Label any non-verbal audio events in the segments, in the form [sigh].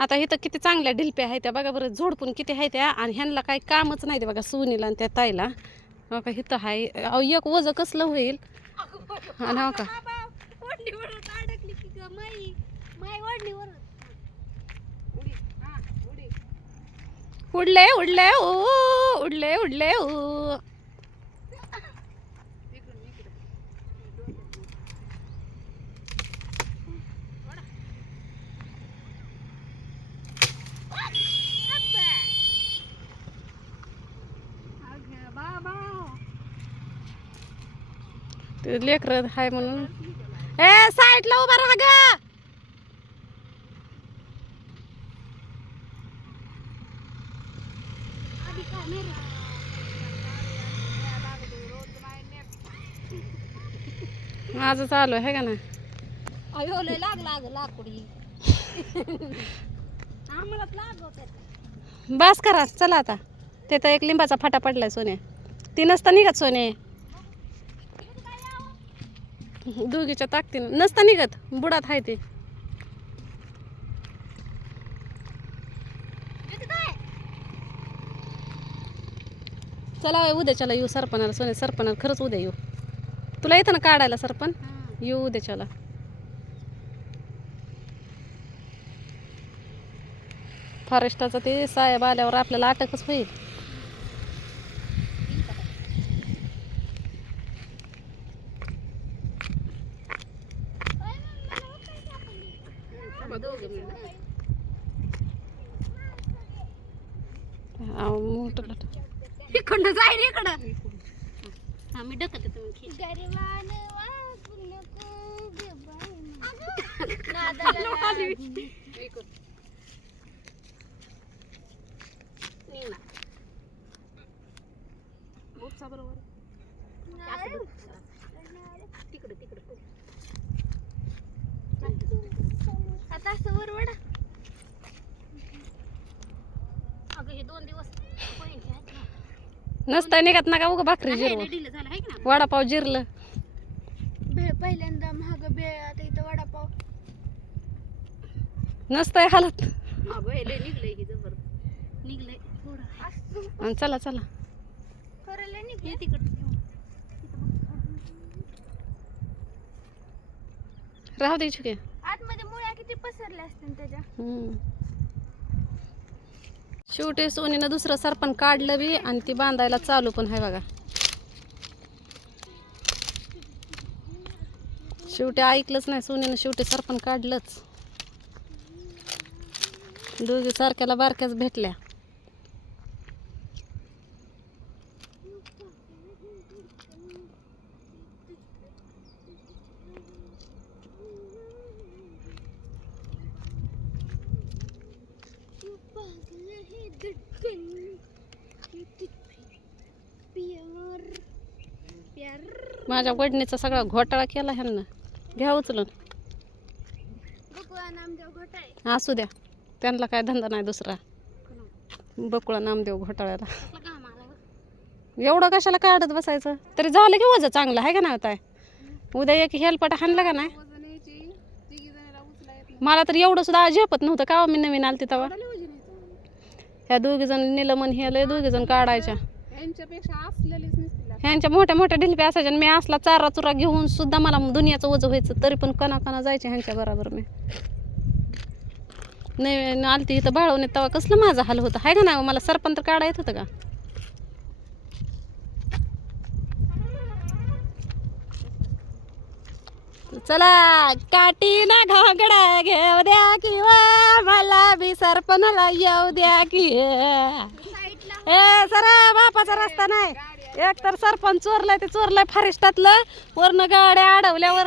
आता इथं किती चांगल्या ढिलप्या आहेत त्या. बघा बरं झोडपून किती आहेत त्या. आणि ह्यांना काही कामच नाही ते बघा सोनीला आणि त्या ताईला. हो का इथं आहे अहो, एक वजं कसलं होईल? आणि हो का? उडले उडले ओ उडले उडले ओ ते लेकरं आहे म्हणून. ए साईडला उभा राहा ग. माझं चालू आहे का ना अयो लय अगं लाकडी आम्हालाच बस करा चला आता. ते तर एक लिंबाचा फाटा पडलाय सोने ती नसता निघत सोने दोघीच्या ताकदीनं. नसता निघत. बुडात आहे ते. चला उद्याच्याला येऊ सरपणाला. सोने सरपणाला खरंच उद्या येऊ. तुला येतं ना काढायला सरपण? येऊ उद्याच्याला फॉरेस्टाचं ते साहेब आल्यावर आपल्याला अटकच होईल अहो, मोठं लट- इकडं जाय रे इकडं. हा मी डकत तुम्ही खिच. असं. तिकडं तिकडं. आता असं वर वडा अगं हे दोन दिवस बहिणीचे आहेत ना. नसता निघत नका उगा भाकरी आहे, जिरव लय ढिलं झालं आहे की ना वडापाव जिरलं. भेळ पहिल्यांदा महाग भेळ आता इथं वडापाव. नसतंय हालत. अगं हे लय निघलंय ही जबर निघलंय थोडं. आणि चला चला. निघले. तिकडं राहू दे छुके आतमध्ये मुळ्या किती पसरल्या असतील त्याच्या? हम्म. शेवटी सोनीनं दुसरं सरपण काढलं बी आणि ती बांधायला चालू पण आहे बघा. शेवटी ऐकलंच नाही सोनीनं शेवटी सरपण काढलंच. दोघी सारख्याला बारक्याच भेटल्या. माझ्या वडणीचा सगळा घोटाळा केला ह्यांना. घ्या उचलून. असू द्या. त्यांना काय धंदा नाही दुसरा. बकुळा नामदेव घोटाळ्याला. एवढं कशाला काढत बसायचं? तरी झालं की वजन चांगलं आहे का ना आता? उद्या एक हेलपट हाणलं का नाही? मला तर एवढं सुद्धा झेपत नव्हतं. का मी नवीन आलते तेव्हा. ह्या दोघी जण निलमन हे दोघी जण काढायच्या. ह्यांच्या मोठ्या मोठ्या ढिलप्या असायच्या मी असला चारा चुरा घेऊन सुद्धा मला दुनियाचं ओझं व्हायचं तरी पण कणा कणा जायचे ह्यांच्या बरोबर मी. नाही आलती इथं बाळवणे तेव्हा कसलं माझा हाल होता? आहे का नाही हो? मला सरपंच काढा येत होतं का? चला काटी ना घागडा घेऊ द्या किंवा मला बी सरपणाला येऊ द्या की. हे सरा बापाचा रस्ता नाही. एक तर सरपंच चोरलाय ते चोरलाय फॉरेस्टातलं वरनं गाड्या अडवल्यावर.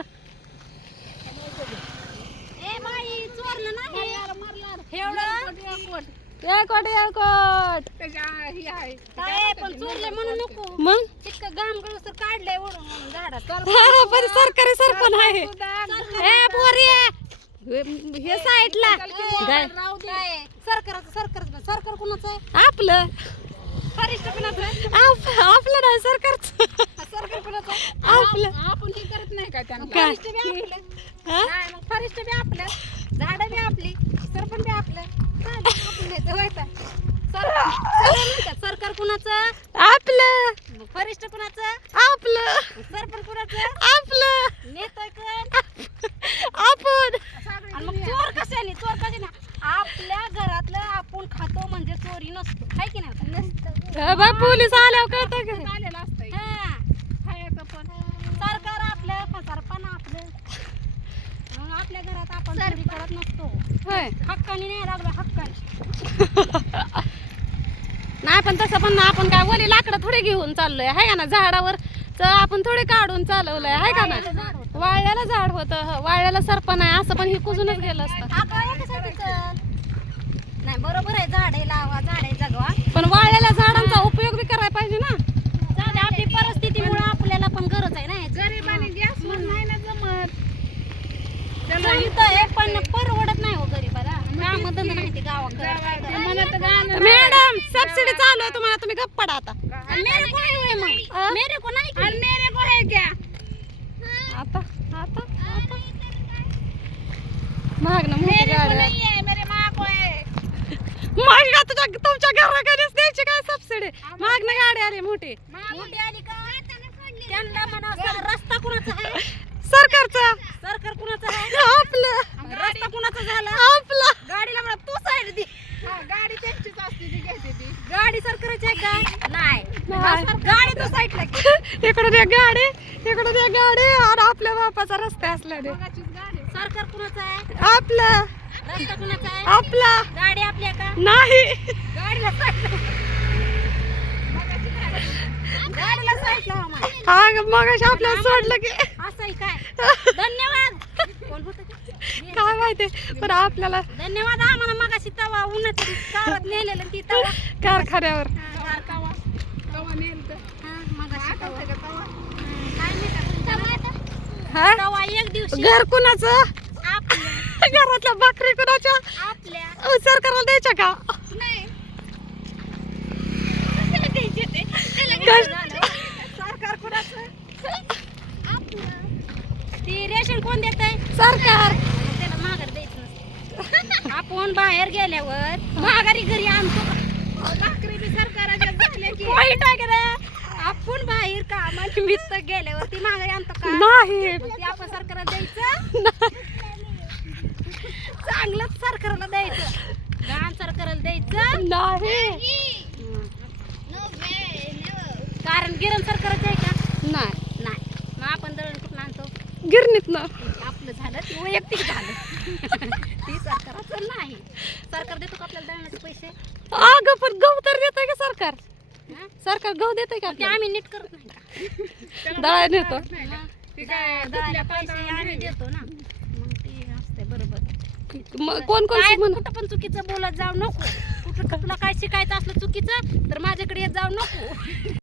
ए बाई चोरलं नाही. एवढं? एकोट एकोट त्याच्या ही आहे. काय पण चोरले म्हणून नको. मग? काढलंय पण सरकारी सरपंच आहे. हे साईडला. सरकारचं सरकारचं सरकार कुणाचं आहे? आपलं. फरिष्ट कुणाचं आप आपलं नाही सरकारचं. सरकार कुणाचं? आपलं. आपण हे करत नाही का त्यांना? काय? फरिष्ट बी आपलं. हा? नाही मग फरिष्ट बी आपलं झाडं बी आपली सरपण बी आपलं आपलं जवळचा सरकार सरकार म्हणतात. सरकार कुणाचं आपलं वरिष्ठ कुणाचं आपलं सरपंच कुणाचं आपलं नेता कोण आपण आणि मग चोर कशाने चोर कशाने आपल्या घरातलं आपण खातो म्हणजे चोरी नसतो हाय की नाही नसतं अ, बा पोलीस आल्यावर कळतं का? आलेलं असतं हा. खायचं पण. सरकार आपलं पसारपण आपलं. आपल्या घरात आपण चोरी करत नसतो. होय. हक्काने नाही लागलो हक्काने. नाही पण तसं पण आपण काय वली लाकडं थोडे घेऊन चाललोय. हाय का ना झाडावर तर आपण थोडे काढून चालवलंय. हाय का ना? वाळ्याला झाड होतं. वाळ्याला सरपण आहे असं पण हे कुजूनच गेलं असतं कर. नाही बरोबर आहे झाडे लावा झाडे जगवा पण वाळ्याला झाडांचा उपयोग बी करायला पाहिजे ना जाऊ दे, आपली परिस्थितीमुळे आपल्याला पण गरज आहे ना याची. गरीबाने गॅस नाही ना जमत त्याला जमतंय, पण परवडत नाही हो गरीबाला काम धंदा नाही ते गावाकडे ते म्हणत गाणं मॅडम सबसिडी चालू आहे तुम्हाला तुम्ही गप्प पडा आता मेरे को आहे होय मग मेरे को नाही? आणि मेरे को है क्या? आता आता महाग ना मोठी गाडी. नहीं है मेरे माँ को है महाग तुझ्या तुमच्या घराकडेच द्यायची काय सबसिडी? महाग ना गाडी आली मोठी. मोठी आली का? त्यांना रस्ता कुणाचा आहे? सरकारचा. सरकार कुणाचं आहे? आपलं. रस्ता कुणाचा झाला? आपला. गाडीला म्हणा तू साईड दे हा, गाडी त्यांचीच असते ती घेते ती गाडी सरकारची आहे का नाही नाही. गाडी तू साईडला. [laughs] इकडून एक गाडी इकडून एक गाडी. आणि आपल्या बापाचा रस्ता असला दे सरकार कुणाचं आहे? आपलं. रस्ता कुणाचा आहे? आपला. गाडी आपल्या का? नाही. गाडीला गाडीला साईडला. हा मग आपल्याला सोडलं की. असं आहे काय? [laughs] धन्यवाद. कोण होतं ते? काय माहिती पण आपल्याला धन्यवाद आम्हाला मगाशी तवा उन्हाची कावत नेलेलं ती तवा कारखान्यावर. घर कुणाचं? घरातल्या भाकरी कुणाच्या? अहो, सरकारला द्यायच्या का? रेशन कोण देत आहे सरकार. त्याला माघार द्यायचं नसतं. आपण बाहेर गेल्यावर माघारी घरी आणतो. का? भाकरी बी सरकाराच्या [laughs] झाल्या की. वाईट आहे का रे? आपण बाहेर कामानिमित्त गेल्यावर ती माघारी आणतो का? नाही. मग ते आपण सरकारला द्यायचं? चांगलंच सरकारला द्यायचं. घाण सरकारला द्यायचं. नाही. कारण गिरण सरकारच आहे का? नाही. नाही. मग आपण दळण कुठून आणतो? गिरणीत ना. आपलं झालं ते वैयक्तिक झालं. [laughs] ती सरकाराचं नाही. सरकार देतो का आपल्याला दळणाचे पैसे? अगं पण गहू तर देतंय का सरकार? सरकार गहू देतंय का ते आपल्याला? आम्ही नीट करत नाही [laughs] दळा नेतो. मग ती काय दळायला पैसे आम्ही देतो ना. मग ते असते बरोबर. मग कोण कोण काय कुठं पण चुकीचं बोलत जाऊ नको. कुठं तुला काय शिकायचं असलं चुकीचं तर माझ्याकडे येत जाऊ नको.